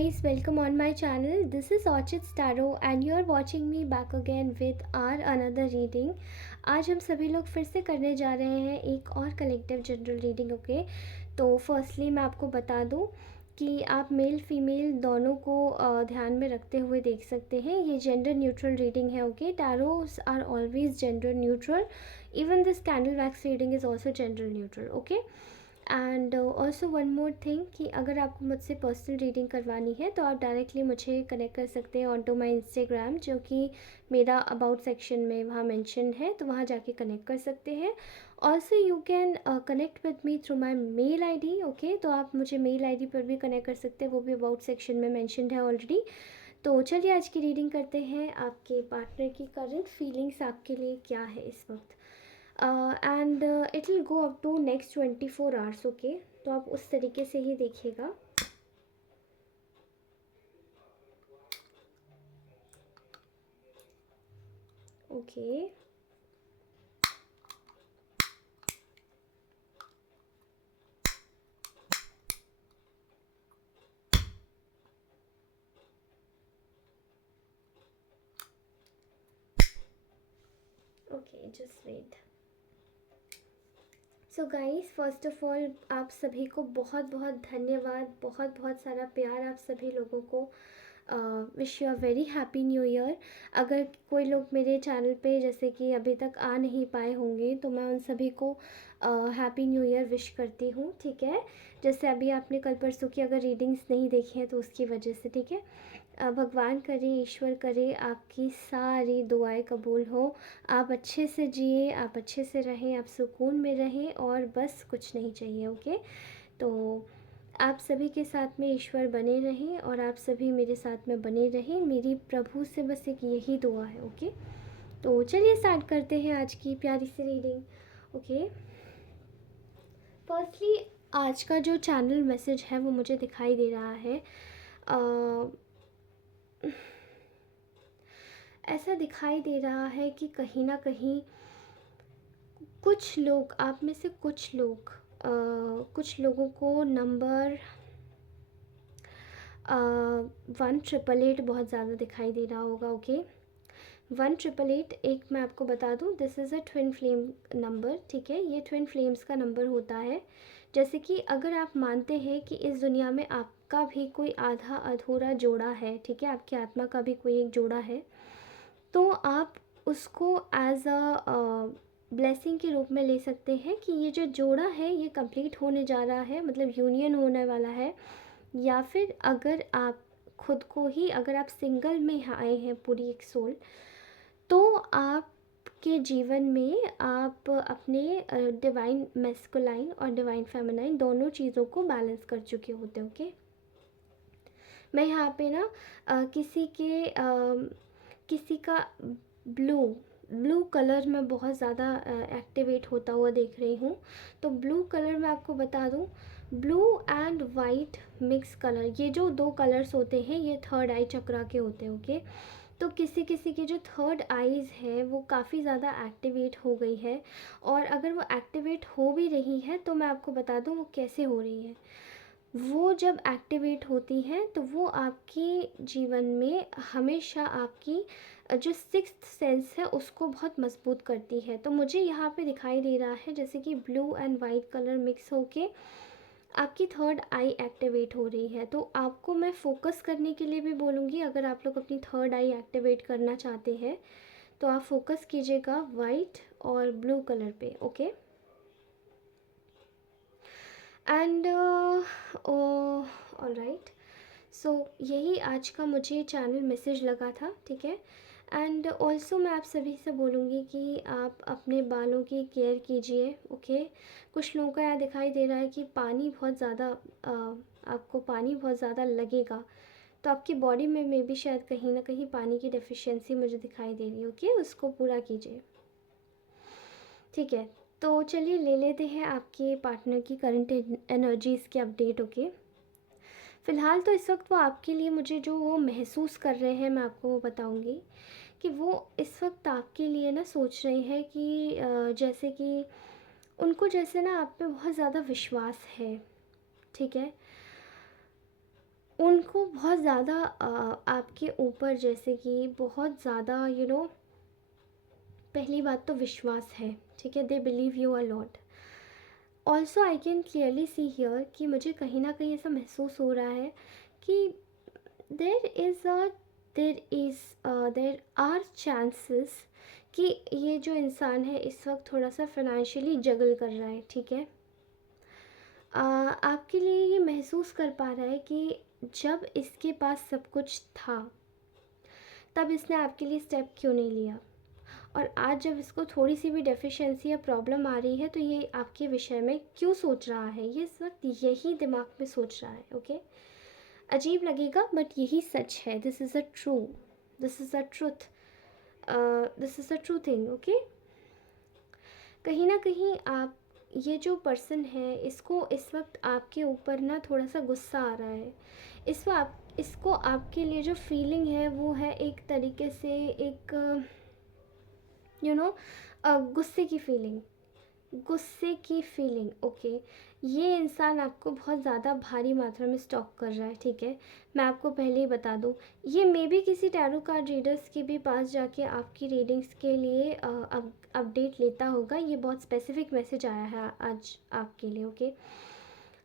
guys, welcome on my channel. This is Orchid Starro and you are watching me back again with our another reading. आज हम सभी लोग फिर से करने जा रहे हैं एक और कलेक्टिव जनरल रीडिंग। ओके, तो फर्स्टली मैं आपको बता दूं कि आप मेल फीमेल दोनों को ध्यान में रखते हुए देख सकते हैं। ये जेंडर न्यूट्रल रीडिंग है। Okay, tarots are always gender neutral, even this candle wax reading is also gender neutral. Okay, and also one more thing कि अगर आपको मुझसे पर्सनल रीडिंग करवानी है तो आप डायरेक्टली मुझे कनेक्ट कर सकते हैं ऑन टू माई इंस्टाग्राम, जो कि मेरा अबाउट सेक्शन में वहाँ मेंशन है, तो वहाँ जाके कनेक्ट कर सकते हैं। Also you can connect with me through my mail I D. Okay, तो आप मुझे मेल आई डी पर भी कनेक्ट कर सकते हैं, वो भी अबाउट सेक्शन में मैंशनड है ऑलरेडी। तो चलिए आज की रीडिंग करते हैं। आपके पार्टनर की करंट फीलिंग्स आपके लिए क्या है इस वक्त, and it will go up to next 24 hours. Okay, तो आप उस तरीके से ही देखिएगा। Okay, okay, just wait. So guys, first of all आप सभी को बहुत बहुत धन्यवाद, बहुत बहुत सारा प्यार आप सभी लोगों को। Wish you a very happy new year. अगर कोई लोग मेरे चैनल पे जैसे कि अभी तक आ नहीं पाए होंगे तो मैं उन सभी को हैप्पी न्यू ईयर विश करती हूँ। ठीक है, जैसे अभी आपने कल परसों की अगर रीडिंग्स नहीं देखी हैं तो उसकी वजह से। ठीक है, भगवान करे, ईश्वर करे आपकी सारी दुआएं कबूल हो, आप अच्छे से जिए, आप अच्छे से रहें, आप सुकून में रहें और बस कुछ नहीं चाहिए। ओके, तो आप सभी के साथ में ईश्वर बने रहें और आप सभी मेरे साथ में बने रहें, मेरी प्रभु से बस एक यही दुआ है। ओके, तो चलिए स्टार्ट करते हैं आज की प्यारी सी रीडिंग। ओके, फर्स्टली आज का जो चैनल मैसेज है वो मुझे दिखाई दे रहा है। ऐसा दिखाई दे रहा है कि कहीं ना कहीं कुछ लोग, आप में से कुछ लोग, कुछ लोगों को नंबर 1 8 8 बहुत ज़्यादा दिखाई दे रहा होगा। ओके, 1 8 8 एक मैं आपको बता दूं, this is a twin flame number. ठीक है, ये ट्विन फ्लेम्स का नंबर होता है। जैसे कि अगर आप मानते हैं कि इस दुनिया में आपका भी कोई आधा अधूरा जोड़ा है, ठीक है, आपकी आत्मा का भी कोई एक जोड़ा है, तो आप उसको एज अ ब्लेसिंग के रूप में ले सकते हैं कि ये जो जोड़ा है ये कंप्लीट होने जा रहा है, मतलब यूनियन होने वाला है। या फिर अगर आप खुद को ही, अगर आप सिंगल में आए हैं पूरी एक सोल, तो आपके जीवन में आप अपने डिवाइन मैस्कुलाइन और डिवाइन फेमिनाइन दोनों चीज़ों को बैलेंस कर चुके होते हैं। ओके, मैं यहाँ पे ना किसी का ब्लू ब्लू कलर में बहुत ज़्यादा एक्टिवेट होता हुआ देख रही हूँ। तो ब्लू कलर मैं आपको बता दूँ, blue and white mix colour, ये जो दो कलर्स होते हैं ये थर्ड आई चक्रा के होते हैं। ओके, तो किसी किसी की जो थर्ड आईज़ है वो काफ़ी ज़्यादा एक्टिवेट हो गई है, और अगर वो एक्टिवेट हो भी रही है तो मैं आपको बता दूँ वो कैसे हो रही है। वो जब एक्टिवेट होती हैं तो वो आपके जीवन में हमेशा आपकी जो सिक्स्थ सेंस है उसको बहुत मजबूत करती है। तो मुझे यहाँ पे दिखाई दे रहा है जैसे कि blue and white colour mix होके आपकी थर्ड आई एक्टिवेट हो रही है। तो आपको मैं फोकस करने के लिए भी बोलूँगी, अगर आप लोग अपनी थर्ड आई एक्टिवेट करना चाहते हैं तो आप फोकस कीजिएगा वाइट और ब्लू कलर पे। ओके, एंड ऑल राइट, सो यही आज का मुझे चैनल मैसेज लगा था। ठीक है, एंड ऑल्सो मैं आप सभी से बोलूँगी कि आप अपने बालों की केयर कीजिए। ओके, कुछ लोगों का यहाँ दिखाई दे रहा है कि पानी बहुत ज़्यादा, आपको पानी बहुत ज़्यादा लगेगा, तो आपकी बॉडी में भी शायद कहीं ना कहीं पानी की डेफिशिएंसी मुझे दिखाई दे रही है। ओके, उसको पूरा कीजिए। ठीक है, तो चलिए ले लेते हैं आपके पार्टनर की करंट एनर्जीज़ की अपडेट। ओके, फ़िलहाल तो इस वक्त वो आपके लिए, मुझे जो वो महसूस कर रहे हैं मैं आपको वो बताऊंगी कि वो इस वक्त आपके लिए ना सोच रहे हैं कि जैसे कि उनको जैसे ना आप पे बहुत ज़्यादा विश्वास है। ठीक है, उनको बहुत ज़्यादा आपके ऊपर जैसे कि बहुत ज़्यादा पहली बात तो विश्वास है, ठीक है। They believe you a lot. Also I can clearly see here कि मुझे कहीं ना कहीं ऐसा महसूस हो रहा है कि there is a there are chances कि ये जो इंसान है इस वक्त थोड़ा सा फाइनेंशियली जगल कर रहा है, ठीक है। आपके लिए ये महसूस कर पा रहा है कि जब इसके पास सब कुछ था तब इसने आपके लिए स्टेप क्यों नहीं लिया, और आज जब इसको थोड़ी सी भी डेफिशिएंसी या प्रॉब्लम आ रही है तो ये आपके विषय में क्यों सोच रहा है, ये इस वक्त यही दिमाग में सोच रहा है। ओके, अजीब लगेगा बट यही सच है। This is a true, this is a truth, this is a true thing. Okay, कहीं ना कहीं आप, ये जो पर्सन है इसको इस वक्त आपके ऊपर ना थोड़ा सा गुस्सा आ रहा है। इसको आपके लिए जो फीलिंग है वो है एक तरीके से एक यू नो गुस्से की फीलिंग, गुस्से की फीलिंग। ओके, ये इंसान आपको बहुत ज़्यादा भारी मात्रा में स्टॉक कर रहा है, ठीक है। मैं आपको पहले ही बता दूँ, ये मे बी किसी टैरो कार्ड रीडर्स के भी पास जाके आपकी रीडिंग्स के लिए अपडेट लेता होगा। ये बहुत स्पेसिफिक मैसेज आया है आज आपके लिए। ओके,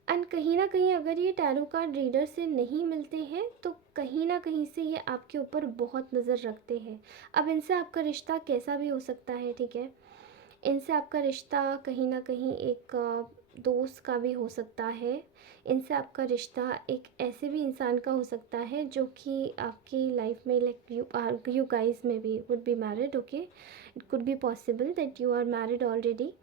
एंड कहीं ना कहीं अगर ये टैरो कार्ड रीडर से नहीं मिलते हैं तो कहीं ना कहीं से ये आपके ऊपर बहुत नज़र रखते हैं। अब इनसे आपका रिश्ता कैसा भी हो सकता है, ठीक है। इनसे आपका रिश्ता कहीं ना कहीं एक दोस्त का भी हो सकता है। इनसे आपका रिश्ता एक ऐसे भी इंसान का हो सकता है जो कि आपकी लाइफ में like you guys may be would be married. Okay, it could be possible that you are married already.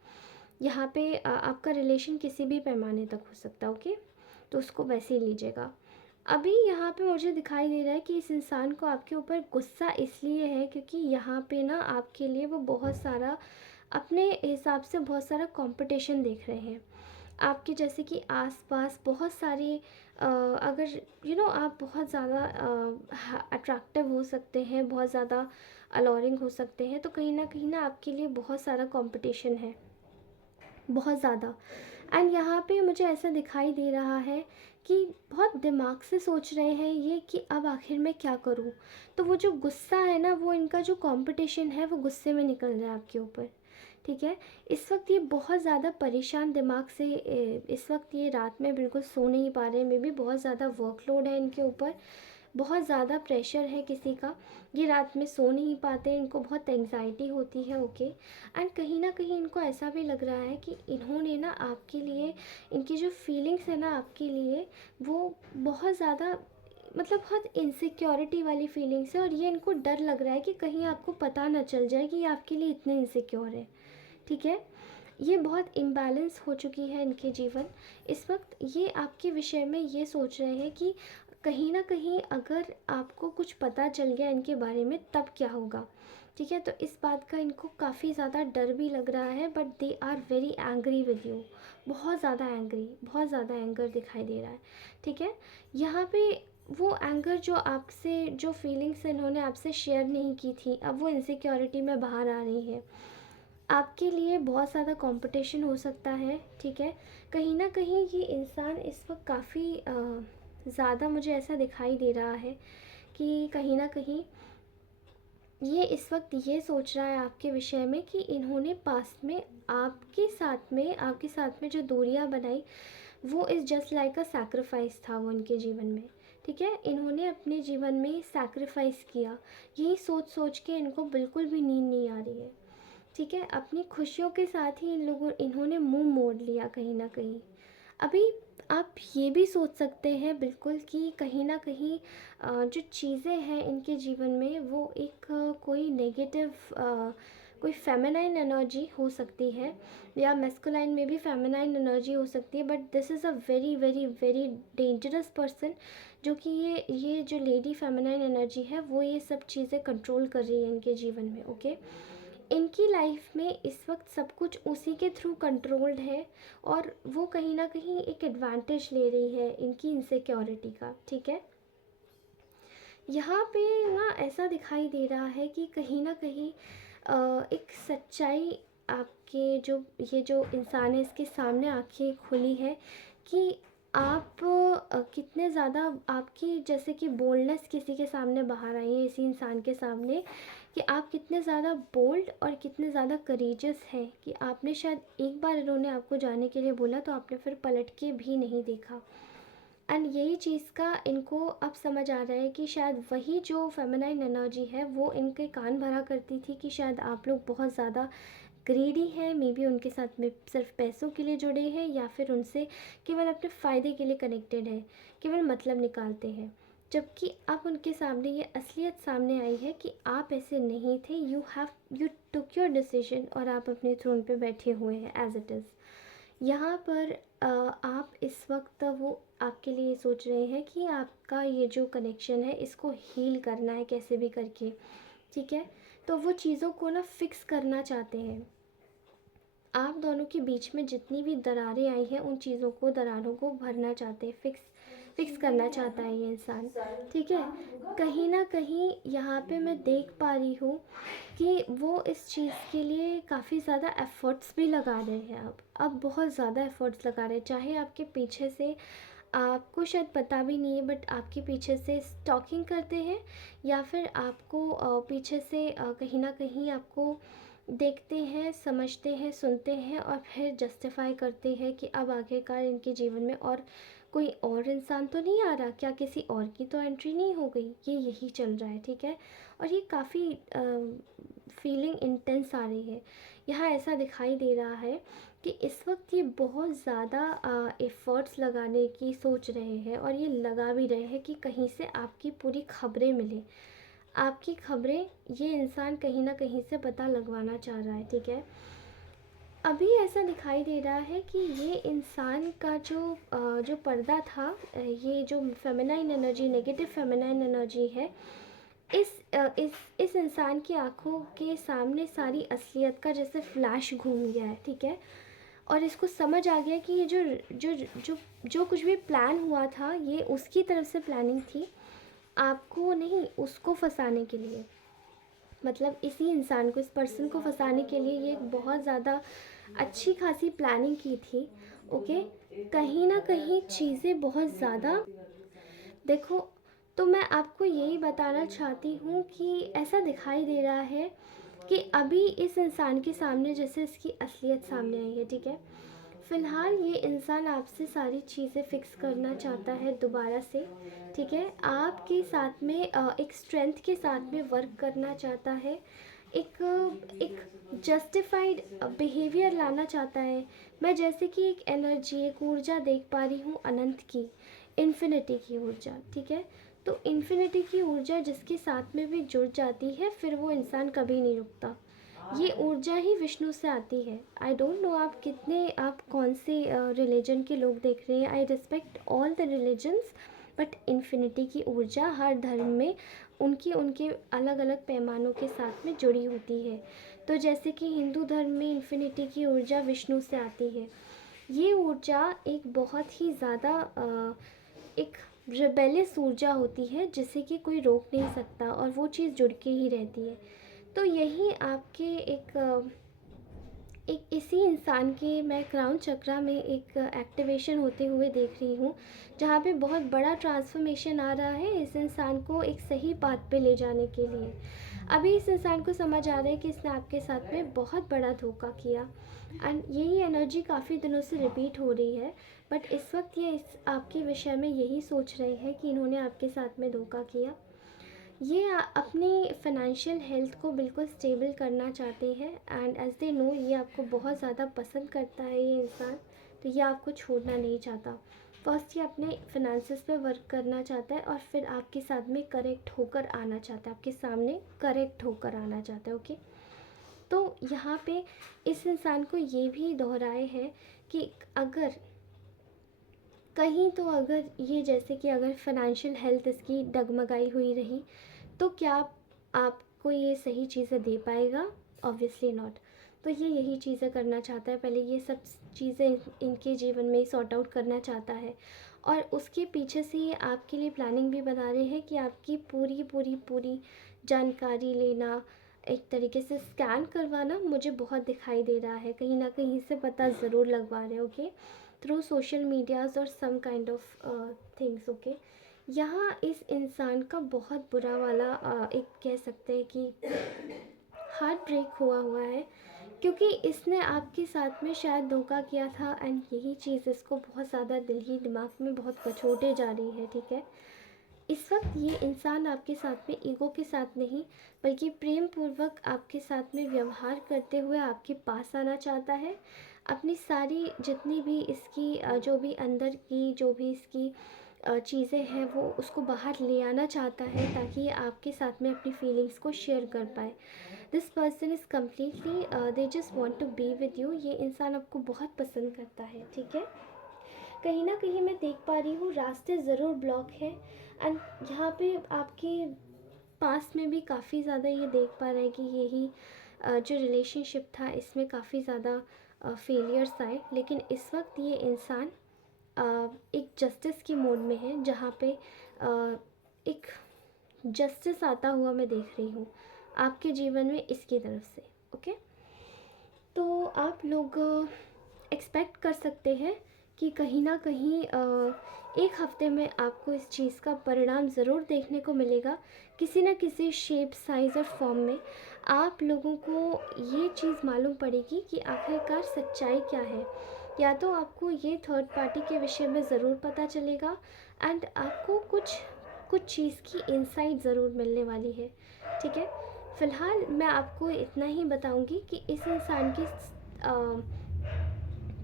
यहाँ पे आपका रिलेशन किसी भी पैमाने तक हो सकता है। ओके, तो उसको वैसे ही लीजिएगा। अभी यहाँ पे मुझे दिखाई दे रहा है कि इस इंसान को आपके ऊपर गुस्सा इसलिए है क्योंकि यहाँ पे ना आपके लिए वो बहुत सारा अपने हिसाब से बहुत सारा कंपटीशन देख रहे हैं। आपके जैसे कि आसपास बहुत सारे अगर आप बहुत ज़्यादा अट्रैक्टिव हो सकते हैं, बहुत ज़्यादा अलोरिंग हो सकते हैं, तो कहीं ना आपके लिए बहुत सारा कंपटीशन है, बहुत ज़्यादा। एंड यहाँ पे मुझे ऐसा दिखाई दे रहा है कि बहुत दिमाग से सोच रहे हैं ये कि अब आखिर मैं क्या करूँ। तो वो जो गुस्सा है ना, वो इनका जो कंपटीशन है वो गुस्से में निकल रहा है आपके ऊपर, ठीक है। इस वक्त ये बहुत ज़्यादा परेशान दिमाग से इस वक्त ये रात में बिल्कुल सो नहीं पा रहे हैं। मे बी बहुत ज़्यादा वर्कलोड है इनके ऊपर, बहुत ज़्यादा प्रेशर है किसी का, ये रात में सो नहीं पाते, इनको बहुत एंग्जाइटी होती है। ओके, एंड कहीं ना कहीं इनको ऐसा भी लग रहा है कि इन्होंने ना आपके लिए, इनकी जो फीलिंग्स है ना आपके लिए, वो बहुत ज़्यादा मतलब बहुत इनसिक्योरिटी वाली फीलिंग्स है, और ये इनको डर लग रहा है कि कहीं आपको पता ना चल जाए कि ये आपके लिए इतने इनसिक्योर है, ठीक है। ये बहुत इम्बैलेंस हो चुकी है इनके जीवन। इस वक्त ये आपके विषय में ये सोच रहे हैं कि कहीं ना कहीं अगर आपको कुछ पता चल गया इनके बारे में तब क्या होगा, ठीक है। तो इस बात का इनको काफ़ी ज़्यादा डर भी लग रहा है, but they are very angry with you. बहुत ज़्यादा एंग्री, बहुत ज़्यादा एंगर दिखाई दे रहा है, ठीक है। यहाँ पे वो एंगर जो आपसे, जो फीलिंग्स इन्होंने आपसे शेयर नहीं की थी, अब वो इनसिक्योरिटी में बाहर आ रही है। आपके लिए बहुत ज़्यादा कंपटीशन हो सकता है, ठीक है। कहीं ना कहीं ये इंसान इस वक्त काफ़ी ज़्यादा, मुझे ऐसा दिखाई दे रहा है कि कहीं ना कहीं ये इस वक्त ये सोच रहा है आपके विषय में कि इन्होंने पास्ट में आपके साथ में जो दूरियां बनाई वो is just like a sacrifice था वो इनके जीवन में, ठीक है। इन्होंने अपने जीवन में सैक्रिफाइस किया, यही सोच सोच के इनको बिल्कुल भी नींद नहीं आ रही है, ठीक है। अपनी खुशियों के साथ ही इन्होंने मुंह मोड़ लिया कहीं ना कहीं। अभी आप ये भी सोच सकते हैं बिल्कुल कि कहीं ना कहीं जो चीज़ें हैं इनके जीवन में वो एक कोई नेगेटिव कोई फेमिनाइन एनर्जी हो सकती है, या मेस्कुलाइन में भी फेमिनाइन एनर्जी हो सकती है, but this is a very very very dangerous person, जो कि ये जो लेडी फेमिनाइन एनर्जी है वो ये सब चीज़ें कंट्रोल कर रही है इनके जीवन में। ओके, इनकी लाइफ में इस वक्त सब कुछ उसी के थ्रू कंट्रोल्ड है, और वो कहीं ना कहीं एक एडवांटेज ले रही है इनकी इनसिक्योरिटी का, ठीक है। यहाँ पे ना ऐसा दिखाई दे रहा है कि कहीं ना कहीं एक सच्चाई आपके जो ये जो इंसान है इसके सामने आंखें खुली है कि आप कितने ज़्यादा आपकी जैसे कि बोल्डनेस किसी के सामने बाहर आई है, इसी इंसान के सामने, कि आप कितने ज़्यादा बोल्ड और कितने ज़्यादा करेजियस हैं कि आपने शायद एक बार इन्होंने आपको जाने के लिए बोला तो आपने फिर पलट के भी नहीं देखा। एंड यही चीज़ का इनको अब समझ आ रहा है कि शायद वही जो फेमिनाइन एनर्जी है वो इनके कान भरा करती थी कि शायद आप लोग बहुत ज़्यादा ग्रीडी हैं, मे बी उनके साथ में सिर्फ पैसों के लिए जुड़े हैं या फिर उनसे केवल अपने फ़ायदे के लिए कनेक्टेड हैं, केवल मतलब निकालते हैं। जबकि अब उनके सामने ये असलियत सामने आई है कि आप ऐसे नहीं थे, यू टुक योर डिसीजन और आप अपने थ्रोन पे बैठे हुए हैं एज इट इज़। यहाँ पर आप इस वक्त वो आपके लिए सोच रहे हैं कि आपका ये जो कनेक्शन है इसको हील करना है कैसे भी करके, ठीक है। तो वो चीज़ों को ना फिक्स करना चाहते हैं। आप दोनों के बीच में जितनी भी दरारें आई हैं उन चीज़ों को, दरारों को भरना चाहते हैं, फिक्स करना चाहता है ये इंसान, ठीक है। कहीं ना कहीं यहाँ पे मैं देख पा रही हूँ कि वो इस चीज़ के लिए काफ़ी ज़्यादा एफ़र्ट्स भी लगा रहे हैं। अब बहुत ज़्यादा एफ़र्ट्स लगा रहे हैं, चाहे आपके पीछे से आपको शायद पता भी नहीं है बट आपके पीछे से स्टॉकिंग करते हैं, या फिर आपको पीछे से कहीं ना कहीं आपको देखते हैं, समझते हैं, सुनते हैं और फिर जस्टिफाई करते हैं कि अब आखिरकार इनके जीवन में और कोई और इंसान तो नहीं आ रहा, क्या किसी और की तो एंट्री नहीं हो गई, ये यही चल रहा है, ठीक है। और ये काफ़ी फीलिंग इंटेंस आ रही है। यहाँ ऐसा दिखाई दे रहा है कि इस वक्त ये बहुत ज़्यादा एफ़र्ट्स लगाने की सोच रहे हैं और ये लगा भी रहे हैं कि कहीं से आपकी पूरी खबरें मिले, आपकी खबरें ये इंसान कहीं ना कहीं से पता लगवाना चाह रहा है, ठीक है। अभी ऐसा दिखाई दे रहा है कि ये इंसान का जो पर्दा था, ये जो feminine energy, negative feminine energy है, इस इंसान की आंखों के सामने सारी असलियत का जैसे फ्लैश घूम गया है, ठीक है। और इसको समझ आ गया कि ये जो जो जो जो कुछ भी प्लान हुआ था ये उसकी तरफ से प्लानिंग थी, आपको नहीं, उसको फंसाने के लिए। मतलब इसी इंसान को, इस पर्सन को फंसाने के लिए ये एक बहुत ज़्यादा अच्छी खासी प्लानिंग की थी, ओके। कहीं ना कहीं चीज़ें बहुत ज़्यादा, देखो, तो मैं आपको यही बताना चाहती हूँ कि ऐसा दिखाई दे रहा है कि अभी इस इंसान के सामने जैसे इसकी असलियत सामने आई है, ठीक है। फ़िलहाल ये इंसान आपसे सारी चीज़ें फ़िक्स करना चाहता है दोबारा से, ठीक है। आपके साथ में एक स्ट्रेंथ के साथ में वर्क करना चाहता है, एक एक जस्टिफाइड बिहेवियर लाना चाहता है। मैं जैसे कि एक एनर्जी, एक ऊर्जा देख पा रही हूँ अनंत की, इन्फिनिटी की ऊर्जा, ठीक है। तो इन्फिनिटी की ऊर्जा जिसके साथ में भी जुड़ जाती है फिर वो इंसान कभी नहीं रुकता। ये ऊर्जा ही विष्णु से आती है। आई डोंट नो आप कौन से रिलीजन के लोग देख रहे हैं, I respect all the religions, but infinity की ऊर्जा हर धर्म में उनकी उनके अलग अलग पैमानों के साथ में जुड़ी होती है। तो जैसे कि हिंदू धर्म में इन्फिनिटी की ऊर्जा विष्णु से आती है। ये ऊर्जा एक बहुत ही ज़्यादा एक रिबेलियस ऊर्जा होती है जिसे कि कोई रोक नहीं सकता और वो चीज़ जुड़ के ही रहती है। तो यही आपके एक इसी इंसान के मैं क्राउन चक्रा में एक एक्टिवेशन होते हुए देख रही हूँ, जहाँ पे बहुत बड़ा ट्रांसफॉर्मेशन आ रहा है इस इंसान को एक सही पाथ पे ले जाने के लिए। अभी इस इंसान को समझ आ रहा है कि इसने आपके साथ में बहुत बड़ा धोखा किया एंड यही एनर्जी काफ़ी दिनों से रिपीट हो रही है। बट इस वक्त ये इस आपके विषय में यही सोच रहे हैं कि इन्होंने आपके साथ में धोखा किया। ये अपनी फाइनेंशियल हेल्थ को बिल्कुल स्टेबल करना चाहते हैं एंड एज दे नो ये आपको बहुत ज़्यादा पसंद करता है ये इंसान, तो ये आपको छोड़ना नहीं चाहता। फर्स्ट ये अपने फिनेंसेस पे वर्क करना चाहता है और फिर आपके साथ में करेक्ट होकर आना चाहता है, आपके सामने करेक्ट होकर आना चाहता है, ओके। तो यहाँ पे इस इंसान को ये भी दोहराए है कि अगर कहीं तो अगर ये जैसे कि अगर फाइनेंशियल हेल्थ इसकी डगमगाई हुई रही तो क्या आपको ये सही चीज़ें दे पाएगा? Obviously not. तो ये यही चीज़ें करना चाहता है, पहले ये सब चीज़ें इनके जीवन में सॉर्ट आउट करना चाहता है और उसके पीछे से ये आपके लिए प्लानिंग भी बना रहे हैं कि आपकी पूरी पूरी पूरी जानकारी लेना, एक तरीके से स्कैन करवाना मुझे बहुत दिखाई दे रहा है, कहीं ना कहीं से पता ज़रूर लगवा रहे हैं, ओके। थ्रू सोशल मीडियाज़ और some kind of things. Okay, यहाँ इस इंसान का बहुत बुरा वाला एक कह सकते हैं कि हार्ट ब्रेक हुआ है, क्योंकि इसने आपके साथ में शायद धोखा किया था एंड यही चीज़ इसको बहुत ज़्यादा दिल ही दिमाग में बहुत कचोटे जा रही है। ठीक है, इस वक्त ये इंसान आपके साथ में ईगो के साथ नहीं बल्कि प्रेम पूर्वक आपके साथ में व्यवहार करते हुए आपके पास आना चाहता है। अपनी सारी जितनी भी इसकी जो भी अंदर की जो भी इसकी चीज़ें हैं वो उसको बाहर ले आना चाहता है, ताकि ये आपके साथ में अपनी फीलिंग्स को शेयर कर पाए। This person is completely they just want to be with you. ये इंसान आपको बहुत पसंद करता है। ठीक है, कहीं ना कहीं मैं देख पा रही हूँ रास्ते ज़रूर ब्लॉक है, एंड यहाँ पे आपके पास में भी काफ़ी ज़्यादा ये देख पा रहे हैं कि यही जो रिलेशनशिप था इसमें काफ़ी ज़्यादा फेलियर्स आए। लेकिन इस वक्त ये इंसान एक जस्टिस की मोड में है, जहाँ पे एक जस्टिस आता हुआ मैं देख रही हूँ आपके जीवन में इसकी तरफ से। ओके, तो आप लोग एक्सपेक्ट कर सकते हैं कि कहीं ना कहीं एक हफ्ते में आपको इस चीज़ का परिणाम ज़रूर देखने को मिलेगा, किसी न किसी शेप साइज़ और फॉर्म में। आप लोगों को ये चीज़ मालूम पड़ेगी कि आखिरकार सच्चाई क्या है। या तो आपको ये थर्ड पार्टी के विषय में ज़रूर पता चलेगा, एंड आपको कुछ कुछ चीज़ की इंसाइट ज़रूर मिलने वाली है। ठीक है, फ़िलहाल मैं आपको इतना ही बताऊंगी कि इस इंसान की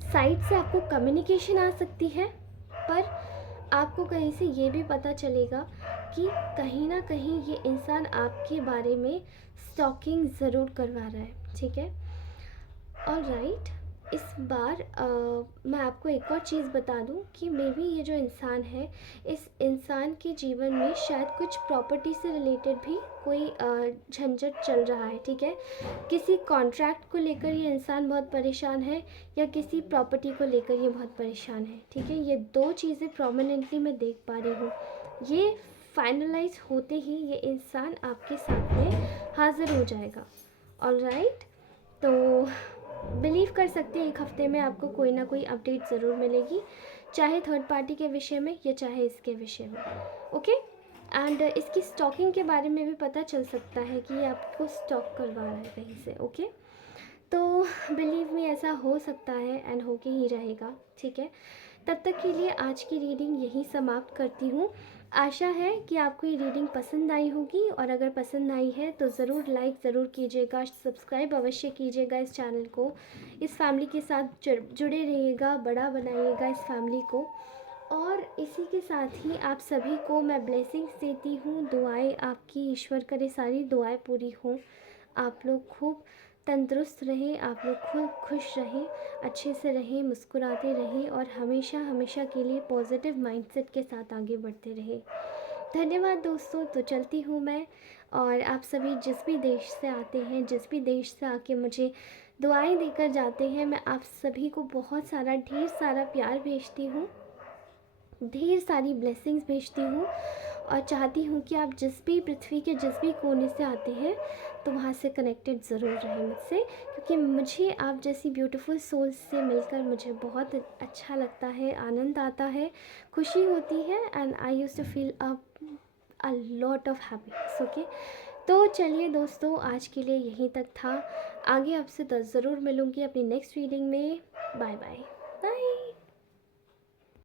साइड से आपको कम्युनिकेशन आ सकती है, पर आपको कहीं से ये भी पता चलेगा कि कहीं ना कहीं ये इंसान आपके बारे में स्टॉकिंग ज़रूर करवा रहा है। ठीक है, और राइट, इस बार मैं आपको एक और चीज़ बता दूं कि मे बी ये जो इंसान है, इस इंसान के जीवन में शायद कुछ प्रॉपर्टी से रिलेटेड भी कोई झंझट चल रहा है। ठीक है, किसी कॉन्ट्रैक्ट को लेकर ये इंसान बहुत परेशान है, या किसी प्रॉपर्टी को लेकर ये बहुत परेशान है। ठीक है, ये दो चीज़ें प्रोमिनेंटली मैं देख पा रही हूँ। ये फाइनलाइज होते ही ये इंसान आपके साथ में हाज़िर हो जाएगा। ऑलराइट, तो बिलीव कर सकते हैं एक हफ्ते में आपको कोई ना कोई अपडेट ज़रूर मिलेगी, चाहे थर्ड पार्टी के विषय में या चाहे इसके विषय में। ओके, एंड इसकी स्टॉकिंग के बारे में भी पता चल सकता है कि ये आपको स्टॉक करवा रहा है कहीं से। ओके, तो बिलीव मी ऐसा हो सकता है एंड हो के ही रहेगा। ठीक है, तब तक के लिए आज की रीडिंग यहीं समाप्त करती हूँ। आशा है कि आपको ये रीडिंग पसंद आई होगी, और अगर पसंद आई है तो ज़रूर लाइक ज़रूर कीजिएगा, सब्सक्राइब अवश्य कीजिएगा इस चैनल को। इस फैमिली के साथ जुड़े रहिएगा, बड़ा बनाइएगा इस फैमिली को। और इसी के साथ ही आप सभी को मैं ब्लेसिंग्स देती हूँ, दुआएं आपकी, ईश्वर करे सारी दुआएं पूरी हों, आप लोग खूब तंदुरुस्त रहें, आप लोग खूब खुश रहें, अच्छे से रहें, मुस्कुराते रहें, और हमेशा हमेशा के लिए पॉजिटिव माइंडसेट के साथ आगे बढ़ते रहें। धन्यवाद दोस्तों, तो चलती हूँ मैं। और आप सभी जिस भी देश से आते हैं, जिस भी देश से आके मुझे दुआएं देकर जाते हैं, मैं आप सभी को बहुत सारा ढेर सारा प्यार भेजती हूँ, ढेर सारी ब्लेसिंग्स भेजती हूँ, और चाहती हूँ कि आप जिस भी पृथ्वी के जिस भी कोने से आते हैं तो वहाँ से कनेक्टेड ज़रूर रहें मुझसे, क्योंकि मुझे आप जैसी ब्यूटीफुल सोल्स से मिलकर मुझे बहुत अच्छा लगता है, आनंद आता है, खुशी होती है, and I used to feel a lot of happiness. Okay, तो चलिए दोस्तों, आज के लिए यहीं तक था। आगे आपसे ज़रूर मिलूँगी अपनी नेक्स्ट रीडिंग में। Bye bye bye.